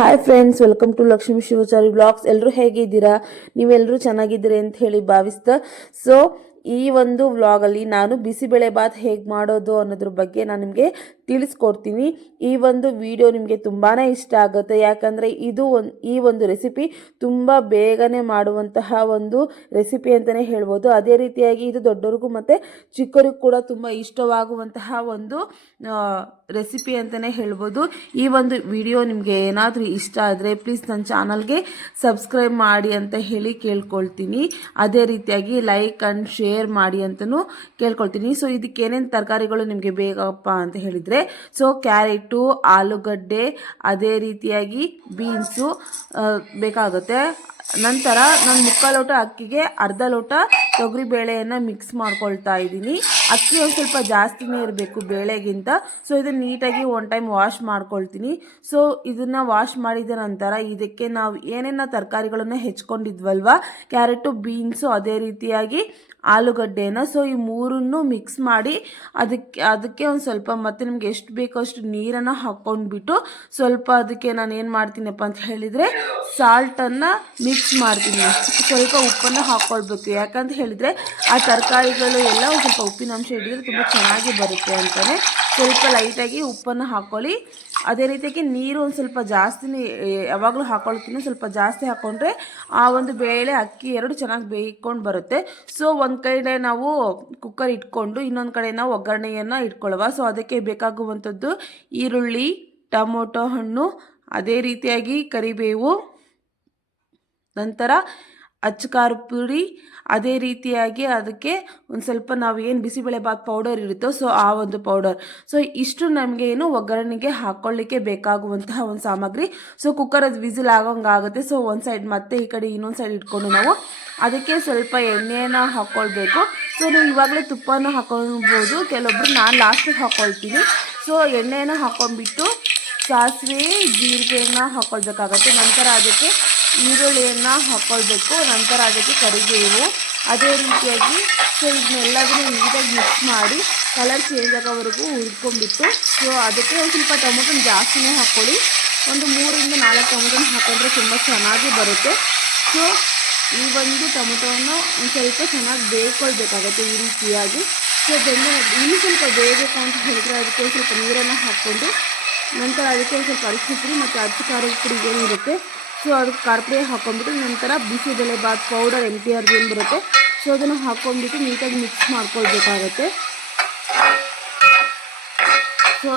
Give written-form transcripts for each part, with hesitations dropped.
Hi friends, welcome to Lakshmi Shivachari blogs. ಎಲ್ಲರೂ ಹೇಗಿದ್ದೀರಾ? ನೀವೆಲ್ಲರೂ ಚೆನ್ನಾಗಿದ್ದೀರಿ ಅಂತ ಹೇಳಿ ಭಾವಿಸ್ತಾ, ಸೊ ಈ ಒಂದು ವ್ಲಾಗಲ್ಲಿ ನಾನು ಬಿಸಿಬೇಳೆ ಬಾತ್ ಹೇಗೆ ಮಾಡೋದು ಅನ್ನೋದ್ರ ಬಗ್ಗೆ ನಾನು ನಿಮಗೆ ತಿಳಿಸ್ಕೊಡ್ತೀನಿ. ಈ ಒಂದು ವಿಡಿಯೋ ನಿಮಗೆ ತುಂಬಾ ಇಷ್ಟ ಆಗುತ್ತೆ, ಯಾಕಂದರೆ ಈ ಒಂದು ರೆಸಿಪಿ ತುಂಬ ಬೇಗನೆ ಮಾಡುವಂತಹ ಒಂದು ರೆಸಿಪಿ ಅಂತಲೇ ಹೇಳ್ಬೋದು. ಅದೇ ರೀತಿಯಾಗಿ ಇದು ದೊಡ್ಡವ್ರಿಗೂ ಮತ್ತು ಚಿಕ್ಕವ್ರಿಗೂ ಕೂಡ ತುಂಬ ಇಷ್ಟವಾಗುವಂತಹ ಒಂದು ರೆಸಿಪಿ ಅಂತಲೇ ಹೇಳ್ಬೋದು. ಈ ಒಂದು ವಿಡಿಯೋ ನಿಮಗೆ ಏನಾದರೂ ಇಷ್ಟ ಆದರೆ ಪ್ಲೀಸ್ ನನ್ನ ಚಾನಲ್ಗೆ ಸಬ್ಸ್ಕ್ರೈಬ್ ಮಾಡಿ ಅಂತ ಹೇಳಿ ಕೇಳ್ಕೊಳ್ತೀನಿ. ಅದೇ ರೀತಿಯಾಗಿ ಲೈಕ್ ಆ್ಯಂಡ್ ಶೇರ್ ಮಾಡಿ ಅಂತಲೂ ಕೇಳ್ಕೊಳ್ತೀನಿ. ಸೊ ಇದಕ್ಕೆ ಏನೇನು ತರಕಾರಿಗಳು ನಿಮಗೆ ಬೇಕಪ್ಪ ಅಂತ ಹೇಳಿದರೆ, ಸೊ ಕ್ಯಾರೆಟು, ಆಲೂಗಡ್ಡೆ, ಅದೇ ರೀತಿಯಾಗಿ ಬೀನ್ಸು ಬೇಕಾಗುತ್ತೆ. ನಂತರ ನಾನು ಮುಕ್ಕಾಲು ಲೋಟ ಅಕ್ಕಿಗೆ ಅರ್ಧ ಲೋಟ ತೊಗರಿ ಬೇಳೆಯನ್ನು ಮಿಕ್ಸ್ ಮಾಡ್ಕೊಳ್ತಾ ಇದ್ದೀನಿ. ಅಕ್ಕಿ ಒಂದು ಸ್ವಲ್ಪ ಜಾಸ್ತಿನೇ ಇರಬೇಕು ಬೇಳೆಗಿಂತ. ಸೊ ಇದನ್ನು ನೀಟಾಗಿ ಒನ್ ಟೈಮ್ ವಾಶ್ ಮಾಡ್ಕೊಳ್ತೀನಿ. ಸೊ ಇದನ್ನು ವಾಶ್ ಮಾಡಿದ ನಂತರ ಇದಕ್ಕೆ ನಾವು ಏನೇನು ತರಕಾರಿಗಳನ್ನು ಹೆಚ್ಕೊಂಡಿದ್ವಲ್ವ, ಕ್ಯಾರೆಟು, ಬೀನ್ಸು, ಅದೇ ರೀತಿಯಾಗಿ ಆಲೂಗಡ್ಡೆನ, ಸೊ ಈ ಮೂರನ್ನು ಮಿಕ್ಸ್ ಮಾಡಿ ಅದಕ್ಕೆ ಒಂದು ಸ್ವಲ್ಪ ಮತ್ತೆ ನಿಮ್ಗೆ ಎಷ್ಟು ಬೇಕೋ ಅಷ್ಟು ನೀರನ್ನು ಹಾಕ್ಕೊಂಡ್ಬಿಟ್ಟು ಸ್ವಲ್ಪ ಅದಕ್ಕೆ ನಾನು ಏನು ಮಾಡ್ತೀನಪ್ಪ ಅಂತ ಹೇಳಿದರೆ ಸಾಲ್ಟನ್ನು ಮಿಕ್ಸ್ ಮಾಡ್ತೀನಿ. ಸ್ವಲ್ಪ ಉಪ್ಪನ್ನು ಹಾಕ್ಕೊಳ್ಬೇಕು, ಯಾಕಂತ ಹೇಳಿದರೆ ಆ ತರಕಾರಿಗಳು ಎಲ್ಲ ಒಂದು ಸ್ವಲ್ಪ ಉಪ್ಪಿನಂಶ ಹಿಡಿದ್ರೆ ತುಂಬ ಚೆನ್ನಾಗಿ ಬರುತ್ತೆ ಅಂತಲೇ ಸ್ವಲ್ಪ ಲೈಟಾಗಿ ಉಪ್ಪನ್ನು ಹಾಕ್ಕೊಳ್ಳಿ. ಅದೇ ರೀತಿಯಾಗಿ ನೀರು ಒಂದು ಸ್ವಲ್ಪ ಜಾಸ್ತಿನೇ ಯಾವಾಗಲೂ ಹಾಕ್ಕೊಳ್ತೀನಿ, ಸ್ವಲ್ಪ ಜಾಸ್ತಿ ಹಾಕ್ಕೊಂಡ್ರೆ ಆ ಒಂದು ಬೇಳೆ ಅಕ್ಕಿ ಎರಡು ಚೆನ್ನಾಗಿ ಬೇಯ್ಕೊಂಡು ಬರುತ್ತೆ. ಸೊ ಒಂದು ಕಡೆ ನಾವು ಕುಕ್ಕರ್ ಇಟ್ಕೊಂಡು ಇನ್ನೊಂದು ಕಡೆ ನಾವು ಒಗ್ಗರಣೆಯನ್ನು ಇಟ್ಕೊಳ್ಳುವ. ಸೊ ಅದಕ್ಕೆ ಬೇಕಾಗುವಂಥದ್ದು ಈರುಳ್ಳಿ, ಟೊಮೊಟೊ ಹಣ್ಣು, ಅದೇ ರೀತಿಯಾಗಿ ಕರಿಬೇವು, ನಂತರ ಅಚ್ಚಕಾರ ಪುಡಿ, ಅದೇ ರೀತಿಯಾಗಿ ಅದಕ್ಕೆ ಒಂದು ಸ್ವಲ್ಪ ನಾವು ಏನು ಬಿಸಿಬೇಳೆ ಬಾತ್ ಪೌಡರ್ ಇರುತ್ತೋ ಸೊ ಆ ಒಂದು ಪೌಡರ್. ಸೊ ಇಷ್ಟು ನಮಗೆ ಏನು ಒಗ್ಗರಣೆಗೆ ಹಾಕ್ಕೊಳ್ಳಿಕ್ಕೆ ಬೇಕಾಗುವಂತಹ ಒಂದು ಸಾಮಗ್ರಿ. ಸೊ ಕುಕ್ಕರ್ ಅದು ವಿಸಿಲ್ ಆಗೋಂಗಾಗುತ್ತೆ. ಸೊ ಒಂದು ಸೈಡ್ ಮತ್ತೆ ಈ ಕಡೆ ಇನ್ನೊಂದು ಸೈಡ್ ಇಟ್ಕೊಂಡು ನಾವು ಅದಕ್ಕೆ ಸ್ವಲ್ಪ ಎಣ್ಣೆಯನ್ನು ಹಾಕ್ಕೊಳ್ಬೇಕು. ಸೊ ನೀವು ಇವಾಗಲೇ ತುಪ್ಪನ ಹಾಕ್ಕೊಳ್ಬೋದು, ಕೆಲವೊಬ್ರು ನಾನು ಲಾಸ್ಟಿಗೆ ಹಾಕ್ಕೊಳ್ತೀನಿ. ಸೊ ಎಣ್ಣೆಯನ್ನು ಹಾಕ್ಕೊಂಡ್ಬಿಟ್ಟು ಸಾಸಿವೆ, ಜೀರಿಗೆಯನ್ನು ಹಾಕ್ಕೊಳ್ಬೇಕಾಗತ್ತೆ. ನಂತರ ಅದಕ್ಕೆ ಈರುಳ್ಳಿಯನ್ನು ಹಾಕ್ಕೊಳ್ಬೇಕು. ನಂತರ ಅದಕ್ಕೆ ಕರಿಬೇವು, ಅದೇ ರೀತಿಯಾಗಿ ಸೊ ಇದನ್ನೆಲ್ಲದನ್ನು ನೀಟಾಗಿ ಮಿಕ್ಸ್ ಮಾಡಿ ಕಲರ್ ಚೇಂಜ್ ಆಗೋವರೆಗೂ ಹುರ್ಕೊಂಡ್ಬಿಟ್ಟು, ಸೊ ಅದಕ್ಕೆ ಒಂದು ಸ್ವಲ್ಪ ಟೊಮೊಟೊನ ಜಾಸ್ತಿನೇ ಹಾಕ್ಕೊಳ್ಳಿ. ಒಂದು 3 ಇಂದ 4 ಟೊಮೊಟೊನ ಹಾಕೊಂಡ್ರೆ ತುಂಬ ಚೆನ್ನಾಗಿ ಬರುತ್ತೆ. ಸೊ ಈ ಒಂದು ಟೊಮೊಟೊವನ್ನು ಒಂದು ಸ್ವಲ್ಪ ಚೆನ್ನಾಗಿ ಬೇಯ್ಕೊಳ್ಬೇಕಾಗತ್ತೆ ಈ ರೀತಿಯಾಗಿ. ಸೊ ಇನ್ನೂ ಸ್ವಲ್ಪ ಬೇಯಬೇಕು ಅಂತ ಹೇಳಿದ್ರೆ ಅದಕ್ಕೆ ಒಂದು ಸ್ವಲ್ಪ ನೀರನ್ನು ಹಾಕ್ಕೊಂಡು ನಂತರ ಅದಕ್ಕೆ ಒಂದು ಸ್ವಲ್ಪ ಅರಿಶಿನ ಪುಡಿ ಮತ್ತು ಅಚ್ಚ ಖಾರದ ಪುಡಿ ಏನಿರುತ್ತೆ ಸೊ ಅದಕ್ಕೆ ಖಾರ ಪುಡಿ ಹಾಕ್ಕೊಂಡ್ಬಿಟ್ಟು ನಂತರ ಬಿಸಿಬೇಳೆ ಬಾತ್ ಪೌಡರ್ MTR ಏನು ಬರುತ್ತೆ ಸೊ ಅದನ್ನು ಹಾಕ್ಕೊಂಡ್ಬಿಟ್ಟು ನೀಟಾಗಿ ಮಿಕ್ಸ್ ಮಾಡ್ಕೊಳ್ಬೇಕಾಗತ್ತೆ. ಸೊ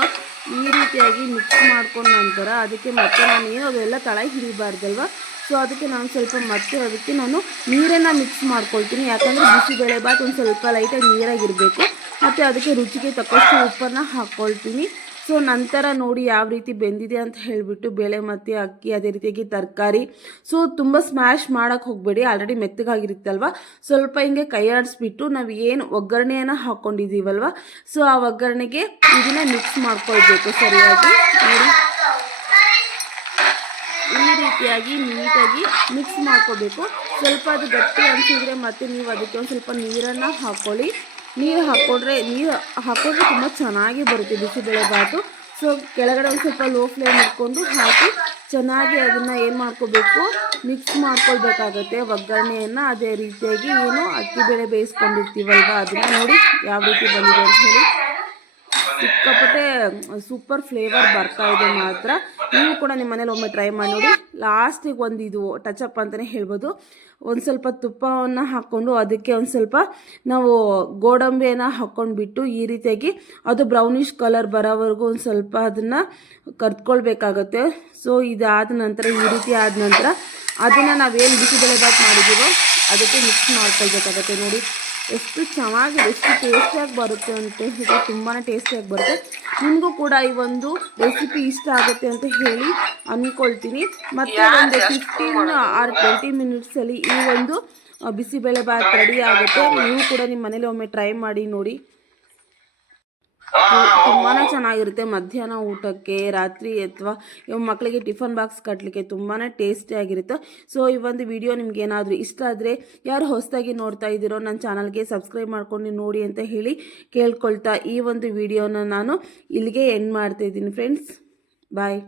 ಈ ರೀತಿಯಾಗಿ ಮಿಕ್ಸ್ ಮಾಡ್ಕೊಂಡ ನಂತರ ಅದಕ್ಕೆ ಮತ್ತೆ ನಾನು ಏನು ಅವೆಲ್ಲ ತಳ ಹಿಡಿಬಾರ್ದಲ್ವ, ಸೊ ಅದಕ್ಕೆ ನಾನು ಸ್ವಲ್ಪ ಮತ್ತೆ ಅದಕ್ಕೆ ನಾನು ನೀರನ್ನು ಮಿಕ್ಸ್ ಮಾಡ್ಕೊಳ್ತೀನಿ. ಯಾಕಂದರೆ ಬಿಸಿಬೇಳೆ ಬಾತ್ ಒಂದು ಸ್ವಲ್ಪ ಲೈಟಾಗಿ ನೀರಾಗಿರಬೇಕು. ಮತ್ತು ಅದಕ್ಕೆ ರುಚಿಗೆ ತಕ್ಕಷ್ಟು ಉಪ್ಪನ್ನು ಹಾಕ್ಕೊಳ್ತೀನಿ. ಸೊ ನಂತರ ನೋಡಿ ಯಾವ ರೀತಿ ಬೆಂದಿದೆ ಅಂತ ಹೇಳಿಬಿಟ್ಟು ಬೇಳೆ ಮತ್ತು ಅಕ್ಕಿ, ಅದೇ ರೀತಿಯಾಗಿ ತರಕಾರಿ. ಸೊ ತುಂಬ ಸ್ಮ್ಯಾಶ್ ಮಾಡೋಕ್ಕೆ ಹೋಗಬೇಡಿ, ಆಲ್ರೆಡಿ ಮೆತ್ತಗಾಗಿರುತ್ತಲ್ವ. ಸ್ವಲ್ಪ ಹಿಂಗೆ ಕೈ ಆಡಿಸ್ಬಿಟ್ಟು ನಾವು ಏನು ಒಗ್ಗರಣೆಯನ್ನು ಹಾಕ್ಕೊಂಡಿದ್ದೀವಲ್ವ, ಸೊ ಆ ಒಗ್ಗರಣೆಗೆ ಇದನ್ನು ಮಿಕ್ಸ್ ಮಾಡ್ಕೊಳ್ಬೇಕು ಸರಿಯಾಗಿ. ನೋಡಿ ಈ ರೀತಿಯಾಗಿ ನೀಟಾಗಿ ಮಿಕ್ಸ್ ಮಾಡ್ಕೋಬೇಕು. ಸ್ವಲ್ಪ ಅದು ಗಟ್ಟಿ ಅನಿಸಿದರೆ ಮತ್ತೆ ನೀವು ಅದಕ್ಕೆ ಒಂದು ಸ್ವಲ್ಪ ನೀರನ್ನು ಹಾಕ್ಕೊಳ್ಳಿ. ನೀರು ಹಾಕ್ಕೊಂಡ್ರೆ ತುಂಬ ಚೆನ್ನಾಗಿ ಬರುತ್ತೆ ಬಿಸಿಬೇಳೆ ಬಾತು. ಸೊ ಕೆಳಗಡೆ ಒಂದು ಸ್ವಲ್ಪ ಲೋ ಫ್ಲೇಮ್ ಇಟ್ಕೊಂಡು ಹಾಕಿ ಚೆನ್ನಾಗಿ ಅದನ್ನು ಏನು ಮಾಡ್ಕೋಬೇಕು, ಮಿಕ್ಸ್ ಮಾಡ್ಕೊಳ್ಬೇಕಾಗತ್ತೆ ಒಗ್ಗರಣೆಯನ್ನು. ಅದೇ ರೀತಿಯಾಗಿ ಏನು ಅಕ್ಕಿ ಬೇಳೆ ಬೇಯಿಸ್ಕೊಂಡಿರ್ತೀವಲ್ವ ಅದನ್ನು ನೋಡಿ ಯಾವ ರೀತಿ ಬಂದಿದೆ ಅಂತ ಹೇಳಿ. ಸಿಕ್ಕಾಪಟ್ಟೆ ಸೂಪರ್ ಫ್ಲೇವರ್ ಬರ್ತಾ ಇದೆ ಮಾತ್ರ. ನೀವು ಕೂಡ ನಿಮ್ಮ ಮನೇಲಿ ಒಮ್ಮೆ ಟ್ರೈ ಮಾಡಿ ನೋಡಿ. ಲಾಸ್ಟಿಗೆ ಒಂದು ಇದು ಟಚಪ್ ಅಂತಲೇ ಹೇಳ್ಬೋದು, ಒಂದು ಸ್ವಲ್ಪ ತುಪ್ಪವನ್ನು ಹಾಕ್ಕೊಂಡು ಅದಕ್ಕೆ ಒಂದು ಸ್ವಲ್ಪ ನಾವು ಗೋಡಂಬಿಯನ್ನು ಹಾಕ್ಕೊಂಡ್ಬಿಟ್ಟು ಈ ರೀತಿಯಾಗಿ ಅದು ಬ್ರೌನಿಷ್ ಕಲರ್ ಬರೋವರೆಗೂ ಒಂದು ಸ್ವಲ್ಪ ಅದನ್ನು ಕರ್ದ್ಕೊಳ್ಬೇಕಾಗತ್ತೆ. ಸೊ ಇದಾದ ನಂತರ ಈ ರೀತಿ ಆದ ನಂತರ ಅದನ್ನು ನಾವೇನು ಬಿಸಿಬೇಳೆ ಬಾತ್ ಮಾಡಿದ್ದೀವೋ ಅದಕ್ಕೆ ಮಿಕ್ಸ್ ಮಾಡ್ಕೊಳ್ಬೇಕಾಗತ್ತೆ. ನೋಡಿ ಎಷ್ಟು ಚೆನ್ನಾಗಿ ಎಷ್ಟು ಟೇಸ್ಟಿಯಾಗಿ ಬರುತ್ತೆ ಅಂತ ಹೇಳಿ, ತುಂಬಾ ಟೇಸ್ಟಿಯಾಗಿ ಬರುತ್ತೆ. ನಿಮಗೂ ಕೂಡ ಈ ಒಂದು ರೆಸಿಪಿ ಇಷ್ಟ ಆಗುತ್ತೆ ಅಂತ ಹೇಳಿ ಅಂದ್ಕೊಳ್ತೀನಿ. ಮತ್ತು ಒಂದು 15 ಆರ್ 20 ಮಿನಿಟ್ಸಲ್ಲಿ ಈ ಒಂದು ಬಿಸಿಬೇಳೆ ಬಾತ್ ರೆಡಿ ಆಗುತ್ತೆ. ನೀವು ಕೂಡ ನಿಮ್ಮ ಮನೇಲಿ ಒಮ್ಮೆ ಟ್ರೈ ಮಾಡಿ ನೋಡಿ, ತುಂಬಾ ಚೆನ್ನಾಗಿರುತ್ತೆ. ಮಧ್ಯಾಹ್ನ ಊಟಕ್ಕೆ, ರಾತ್ರಿ ಅಥವಾ ಮಕ್ಕಳಿಗೆ ಟಿಫನ್ ಬಾಕ್ಸ್ ಕಟ್ಟಲಿಕ್ಕೆ ತುಂಬಾ ಟೇಸ್ಟಿಯಾಗಿರುತ್ತೆ. ಸೊ ಈ ಒಂದು ವಿಡಿಯೋ ನಿಮ್ಗೆ ಏನಾದರೂ ಇಷ್ಟ ಆದರೆ ಯಾರು ಹೊಸದಾಗಿ ನೋಡ್ತಾ ಇದ್ದೀರೋ ನನ್ನ ಚಾನಲ್ಗೆ ಸಬ್ಸ್ಕ್ರೈಬ್ ಮಾಡ್ಕೊಂಡು ನೋಡಿ ಅಂತ ಹೇಳಿ ಕೇಳ್ಕೊಳ್ತಾ ಈ ಒಂದು ವಿಡಿಯೋನ ನಾನು ಇಲ್ಲಿಗೆ ಎಂಡ್ ಮಾಡ್ತಾ ಇದ್ದೀನಿ ಫ್ರೆಂಡ್ಸ್. ಬಾಯ್.